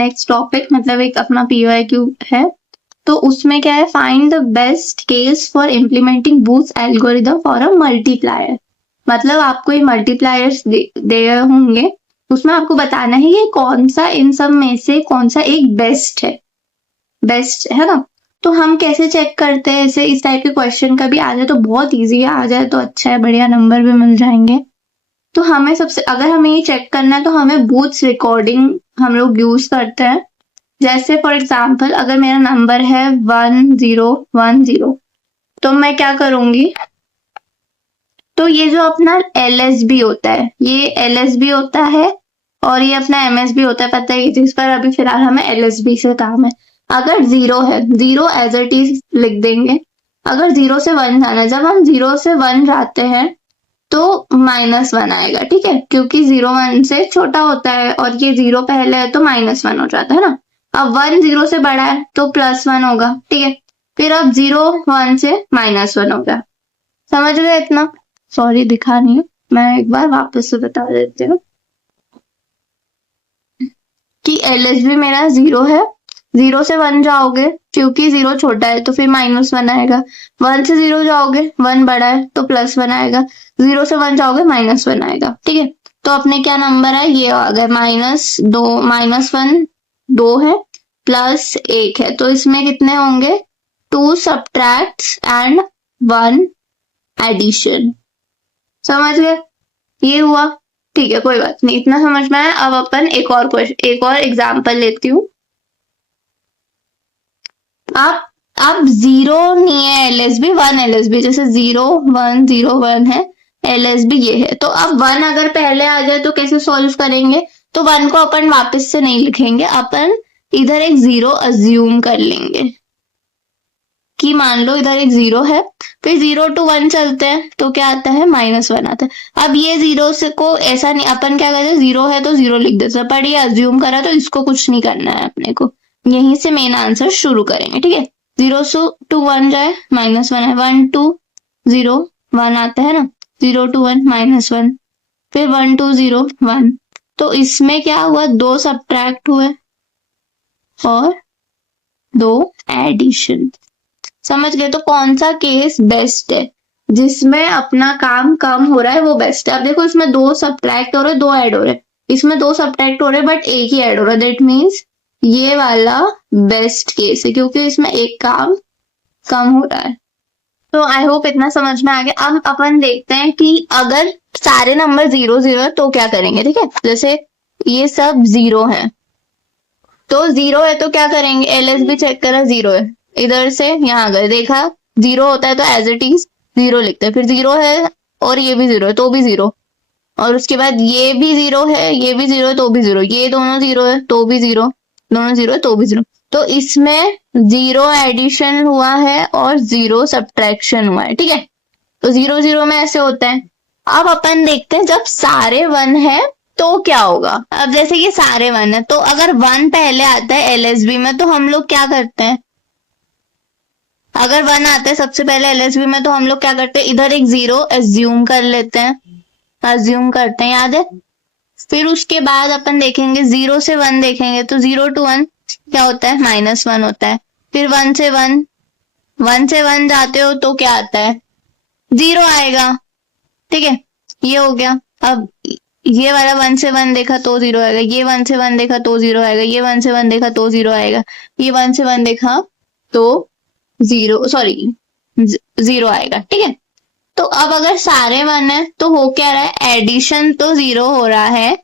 Next topic मतलब एक अपना PYQ है, तो उसमें क्या है, find the best case for implementing boost algorithm for a multiplier. मतलब आपको ये मल्टीप्लायर्स दे होंगे, उसमें आपको बताना है ये कौन सा इन सब में से कौन सा एक बेस्ट है ना। तो हम कैसे चेक करते हैं, ऐसे इस टाइप के क्वेश्चन कभी आ जाए तो बहुत इजी है, आ जाए तो अच्छा है, बढ़िया नंबर भी मिल जाएंगे। तो हमें सबसे, अगर हमें ये चेक करना है तो हमें बूथ्स रिकॉर्डिंग हम लोग यूज करते हैं। जैसे फॉर एग्जाम्पल अगर मेरा नंबर है 1010, तो मैं क्या करूंगी, तो ये जो अपना LSB होता है, ये LSB होता है और ये अपना MSB होता है, पता है ये चीज, पर अभी फिलहाल हमें LSB से काम है। अगर जीरो है, जीरो एज इट इज लिख देंगे। अगर 0 से 1 जाना है, जब हम 0 से 1 जाते हैं तो -1 आएगा, ठीक है, क्योंकि 0 1 से छोटा होता है और ये 0 पहले है तो -1 हो जाता है ना। अब 1 0 से बड़ा है तो +1 होगा, ठीक है। फिर अब 0 1 से -1 होगा। समझ गए इतना? सॉरी दिखा नहीं है, मैं एक बार वापस से बता देती हूँ कि LSB मेरा 0 है। 0 से 1 जाओगे क्योंकि 0 छोटा है तो फिर -1 आएगा। 1 से 0 जाओगे, 1 बड़ा है तो +1 आएगा। 0 से 1 जाओगे -1 आएगा, ठीक है। तो अपने क्या नंबर है, ये आ गया -1 2 है, +1 है, तो इसमें कितने होंगे, 2 सब्ट्रैक्ट्स एंड 1 एडिशन। समझ गए? ये हुआ, ठीक है, कोई बात नहीं, इतना समझ में आया। अब अपन एक और एग्जाम्पल लेती हूँ। आप 0 नहीं है LSB, 1 LSB, जैसे 0 1 0 1 है, LSB ये है। तो अब 1 अगर पहले आ जाए तो कैसे सॉल्व करेंगे, तो 1 को अपन वापस से नहीं लिखेंगे, अपन इधर एक 0 अज्यूम कर लेंगे कि मान लो इधर एक 0 है, फिर 0 to 1 चलते हैं तो क्या आता है, -1 आता है। अब ये 0 से को ऐसा नहीं, अपन क्या करते हैं, 0 है तो 0 लिख देते हैं, पर ये अज्यूम करा तो इसको कुछ नहीं करना है अपने को, यहीं से मेन आंसर शुरू करेंगे, ठीक है। 0 to 1 जाए, -1 है, 1 to 0 1 आता है ना, 0 to 1 -1, फिर 1 to 0 1। तो इसमें क्या हुआ, 2 सब्ट्रैक्ट हुए और 2 एडिशन। समझ गए? तो कौन सा केस बेस्ट है, जिसमें अपना काम कम हो रहा है, वो बेस्ट है। अब देखो इसमें 2 सब्ट्रैक्ट हो रहे, 2 ऐड हो रहे, इसमें 2 सब्ट्रैक्ट हो रहे बट एक ही ऐड हो रहा है, दैट मीन्स ये वाला बेस्ट केस है, क्योंकि इसमें एक काम कम हो रहा है। तो आई होप इतना समझ में आ गया। अब अपन देखते हैं कि अगर सारे नंबर 0 0 है तो क्या करेंगे, ठीक है। जैसे ये सब 0 है, तो 0 है तो क्या करेंगे, LSB चेक करा 0 है, इधर से यहाँ गए, देखा 0 होता है तो एज इट इज 0 लिखते हैं, फिर 0 है और ये भी 0 है तो भी 0, और उसके बाद ये भी 0 है, ये भी 0 है तो भी 0, ये दोनों 0 है तो भी 0, दोनों 0 है तो भी 0। तो इसमें 0 एडिशन हुआ है और 0 सब्ट्रैक्शन हुआ है, ठीक है। तो 0 0 में ऐसे होता है। अब अपन देखते हैं जब सारे 1 है तो क्या होगा। अब जैसे कि सारे 1 है, तो अगर 1 पहले आता है LSB में तो हम लोग क्या करते हैं, अगर 1 आता है सबसे पहले LSB में तो हम लोग क्या करते हैं, इधर एक 0 अज्यूम कर लेते हैं, अज्यूम करते हैं, याद है। फिर उसके बाद अपन देखेंगे 0 से 1 देखेंगे तो 0 to 1 क्या होता है, -1 होता है। फिर 1 से 1 जाते हो तो क्या आता है, 0 आएगा, ठीक है, ये हो गया। अब ये वाला 1 से 1 देखा तो 0 आएगा, ये 1 से 1 देखा तो 0 आएगा, ये 1 से 1 देखा तो 0 आएगा, ये 1 से 1 देखा तो 0 आएगा, ठीक है। तो अब अगर सारे 1 है तो हो क्या रहा है, एडिशन तो 0 हो रहा है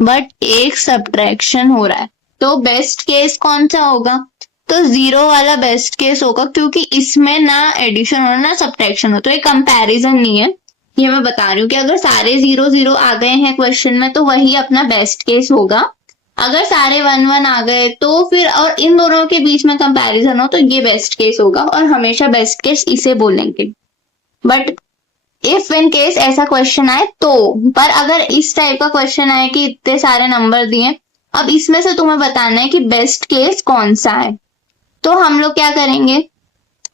बट एक सब्ट्रैक्शन हो रहा है। तो बेस्ट केस कौन सा होगा, तो 0 वाला बेस्ट केस होगा, क्योंकि इसमें ना एडिशन हो ना सब्ट्रैक्शन हो, तो एक कंपैरिजन नहीं है, ये मैं बता रही हूँ कि अगर सारे 0 0 आ गए हैं क्वेश्चन में तो वही अपना बेस्ट केस होगा। अगर सारे 1 1 आ गए तो फिर, और इन दोनों के बीच में कंपैरिजन हो तो ये बेस्ट केस होगा, और हमेशा बेस्ट केस इसे बोलेंगे। बट इफ इन केस ऐसा क्वेश्चन आए तो, पर अगर इस टाइप का क्वेश्चन आए कि इतने सारे नंबर दिए, अब इसमें से तुम्हें बताना है कि बेस्ट केस कौन सा है, तो हम लोग क्या करेंगे,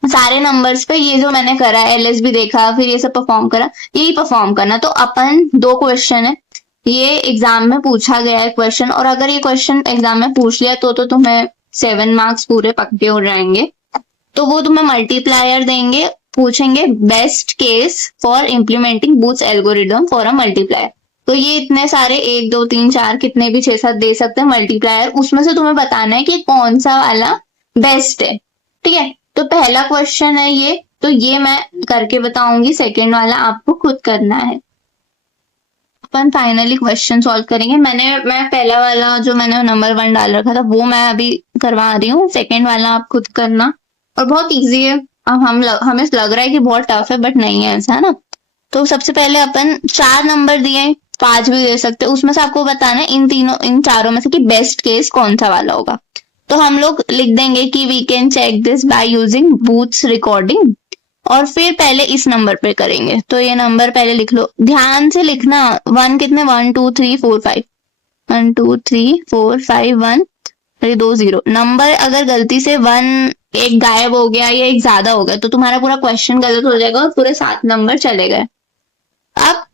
सारे नंबर्स पे ये जो मैंने करा LSB देखा, फिर ये सब परफॉर्म करा, यही परफॉर्म करना। तो अपन 2 क्वेश्चन है, ये एग्जाम में पूछा गया है क्वेश्चन, और अगर ये क्वेश्चन एग्जाम में पूछ लिया तो तुम्हें 7 मार्क्स पूरे पक्के हो जाएंगे। तो वो तुम्हें मल्टीप्लायर देंगे, पूछेंगे best case for implementing booths algorithm for a multiplier. तो ये इतने सारे 1 2 3 4 कितने भी 6 7 दे सकते हैं मल्टीप्लायर, उसमें से तुम्हें बताना है कि कौन सा वाला बेस्ट है। ठीक है, तो पहला क्वेश्चन है ये, तो ये मैं करके बताऊंगी, सेकेंड वाला आपको खुद करना है। अपन फाइनली क्वेश्चन सॉल्व करेंगे। मैं पहला वाला जो मैंने नंबर 1 डाल रखा था वो मैं अभी करवा रही हूँ, सेकेंड वाला आप खुद करना, और बहुत इजी है। अब हमें लग रहा है कि बहुत टफ है, बट नहीं है ऐसा, है ना। तो सबसे पहले अपन 4 नंबर दिए, 5 भी दे सकते हैं, उसमें से आपको बताना है इन चारों में से कि बेस्ट केस कौन सा वाला होगा। तो हम लोग लिख देंगे कि we can check this by using booths recording, और फिर पहले इस नंबर पे करेंगे। तो ये नंबर पहले लिख लो, ध्यान से लिखना। 1 कितने, 1 2 3 4 5, 1 2 3 4 5 1 2 0। नंबर अगर गलती से 1 एक गायब हो गया या एक ज्यादा हो गया तो तुम्हारा पूरा क्वेश्चन गलत हो जाएगा और पूरे 7 नंबर चले गए। अब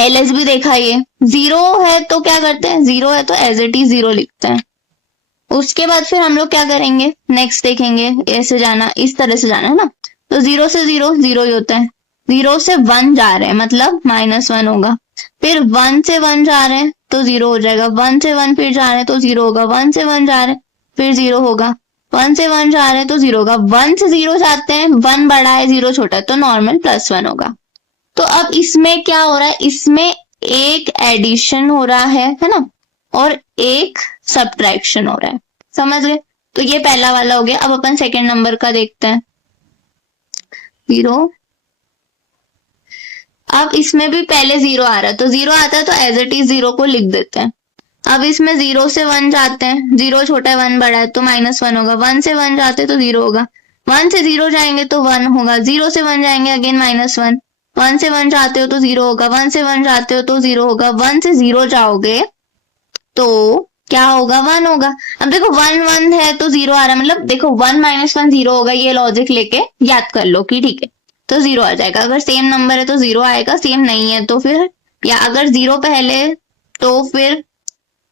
LSB देखा, ये 0 है तो क्या करते हैं, 0 है तो एज इट इज 0 लिखते हैं। उसके बाद फिर हम लोग क्या करेंगे, नेक्स्ट देखेंगे, ऐसे जाना, इस तरह से जाना है ना। तो 0 से 0 0 ही होता है, 0 से 1 जा रहे हैं मतलब -1 होगा, फिर 1 से 1 जा रहे हैं तो 0 हो जाएगा, 1 से 1 फिर जा रहे हैं तो 0 होगा, 1 से 1 जा रहे हैं फिर 0 होगा, 1 से 1 जा रहे हैं तो 0 होगा, 1 से 0 जाते हैं, 1 बड़ा है 0 छोटा है, तो नॉर्मल +1 होगा। तो अब इसमें क्या हो रहा है, इसमें एक एडिशन हो रहा है ना, और एक सब्ट्रैक्शन हो रहा है, समझ गए। तो ये पहला वाला हो गया। अब अपन सेकंड नंबर का देखते हैं, 0। अब इसमें भी पहले 0 आ रहा है, तो 0 आता है तो एज इट इज 0 को लिख देते हैं। अब इसमें 0 से 1 जाते हैं, 0 छोटा है 1 बड़ा है तो -1 होगा, 1 से 1 जाते हैं तो 0 होगा, 1 से 0 जाएंगे तो 1 होगा, 0 से 1 जाएंगे अगेन -1, 1 से 1 जाते हो तो 0 होगा, 1 से 1 जाते हो तो 0 होगा, 1 से 0 जाओगे तो क्या होगा, 1 होगा। अब देखो 1 1 है तो 0 आ रहा है, मतलब देखो 1 -1 0 होगा, ये लॉजिक लेके याद कर लो कि ठीक है, तो 0 आ जाएगा। अगर सेम नंबर है तो 0 आएगा, सेम नहीं है तो फिर, या अगर 0 पहले तो फिर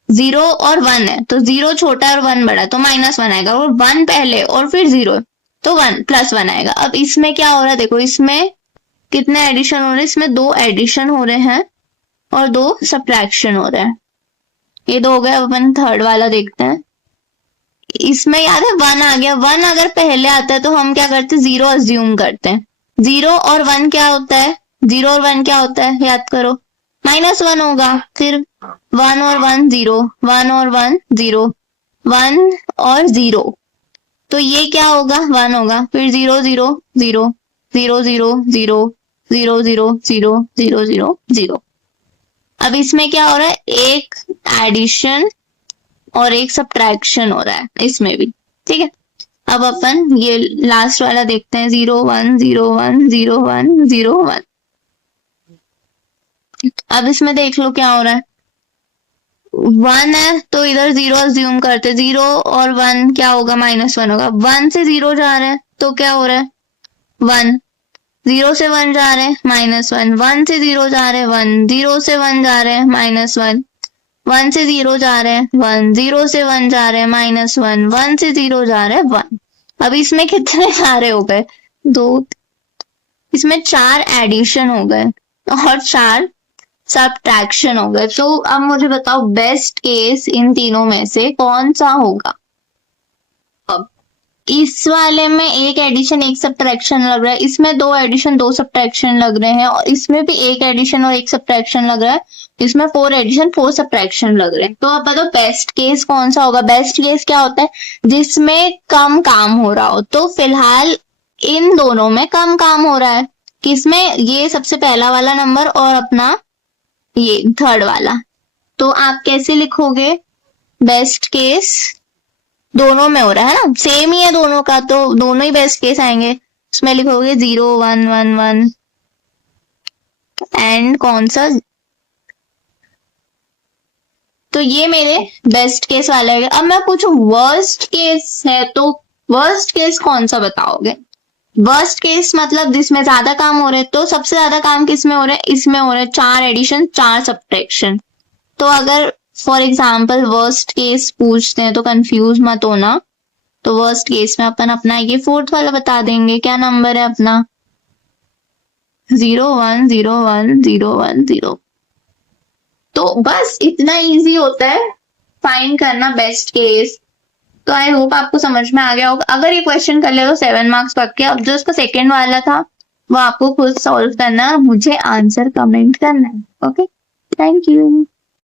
0 और 1 है तो 0 छोटा और 1 बड़ा तो -1 आएगा, और 1 पहले और फिर 0 तो 1 +1 आएगा। अब इसमें क्या हो रहा है, देखो इसमें कितने एडिशन हो रहे हैं, इसमें 2 एडिशन हो रहे हैं और 2 सब्ट्रैक्शन हो रहे हैं। ये 2 हो गए। अब अपन थर्ड वाला देखते हैं। इसमें याद है 1 आ गया, 1 अगर पहले आता है तो हम क्या करते हैं, 0 अज्यूम करते हैं। 0 और 1 क्या होता है, 0 और 1 क्या होता है, याद करो, -1 होगा, फिर 1 और 1 0, 1 और 1 0, 1 और 0, तो ये क्या होगा, 1 होगा, फिर 0 0 0 0 0 0 0 0 0 0 0 0। अब इसमें क्या हो रहा है, एक एडिशन और एक सब्ट्रैक्शन हो रहा है इसमें भी, ठीक है। अब अपन ये लास्ट वाला देखते हैं, 0 1 0 1 0 1 0 1। अब इसमें देख लो क्या हो रहा है, 1 है तो इधर 0 अज्यूम करते, 0 और 1 क्या होगा, -1 होगा, 1 से 0 जा रहे हैं तो क्या हो रहा है, 1, 0 से 1 जा रहे हैं -1, 1 से 0 जा रहे हैं 1, 0 से 1 जा रहे हैं -1, 1 से 0 जा रहे हैं 1, 0 से 1 जा रहे हैं -1, 1 से 0 जा रहे हैं 1। अब इसमें कितने सारे हो गए, 2, इसमें 4 एडिशन हो गए और 4 सब्ट्रैक्शन हो गए। तो अब मुझे बताओ बेस्ट केस इन तीनों में से कौन सा होगा। अब इस वाले में एक एडिशन एक सब्ट्रैक्शन लग रहा है, इसमें 2 एडिशन 2 सब्ट्रैक्शन लग रहे हैं, और इसमें भी एक एडिशन और एक सब्ट्रैक्शन लग रहा है, इसमें 4 एडिशन 4 सब्ट्रैक्शन लग रहे हैं। तो अब बताओ बेस्ट केस कौन सा होगा। बेस्ट केस क्या होता है, जिसमें कम काम हो रहा हो। तो फिलहाल इन दोनों में कम काम हो रहा है, किसमें, ये सबसे पहला वाला नंबर और अपना ये थर्ड वाला। तो आप कैसे लिखोगे, बेस्ट केस दोनों में हो रहा है ना, सेम ही है दोनों का, तो दोनों ही बेस्ट केस आएंगे। उसमें लिखोगे 0 1 1 1 एंड कौन सा, तो ये मेरे बेस्ट केस वाला है। अब मैं पूछूं वर्स्ट केस है, तो वर्स्ट केस कौन सा बताओगे। वर्स्ट केस मतलब जिसमें ज्यादा काम हो रहे हैं, तो सबसे ज्यादा काम किसमें हो रहा है, इसमें हो रहा है 4 एडिशन 4 सब्ट्रैक्शन। तो अगर फॉर एग्जाम्पल वर्स्ट केस पूछते हैं तो कंफ्यूज मत होना। तो वर्स्ट केस में अपन अपना ये फोर्थ वाला बता देंगे। क्या नंबर है अपना? 0 1 0 1 0 1 0। तो बस इतना इजी होता है फाइंड करना बेस्ट केस। तो आई होप आपको समझ में आ गया होगा। अगर ये क्वेश्चन कर ले तो 7 मार्क्स पक्के। अब जो उसका सेकेंड वाला था वो आपको खुद सॉल्व करना, मुझे आंसर कमेंट करना है। Okay, thank you.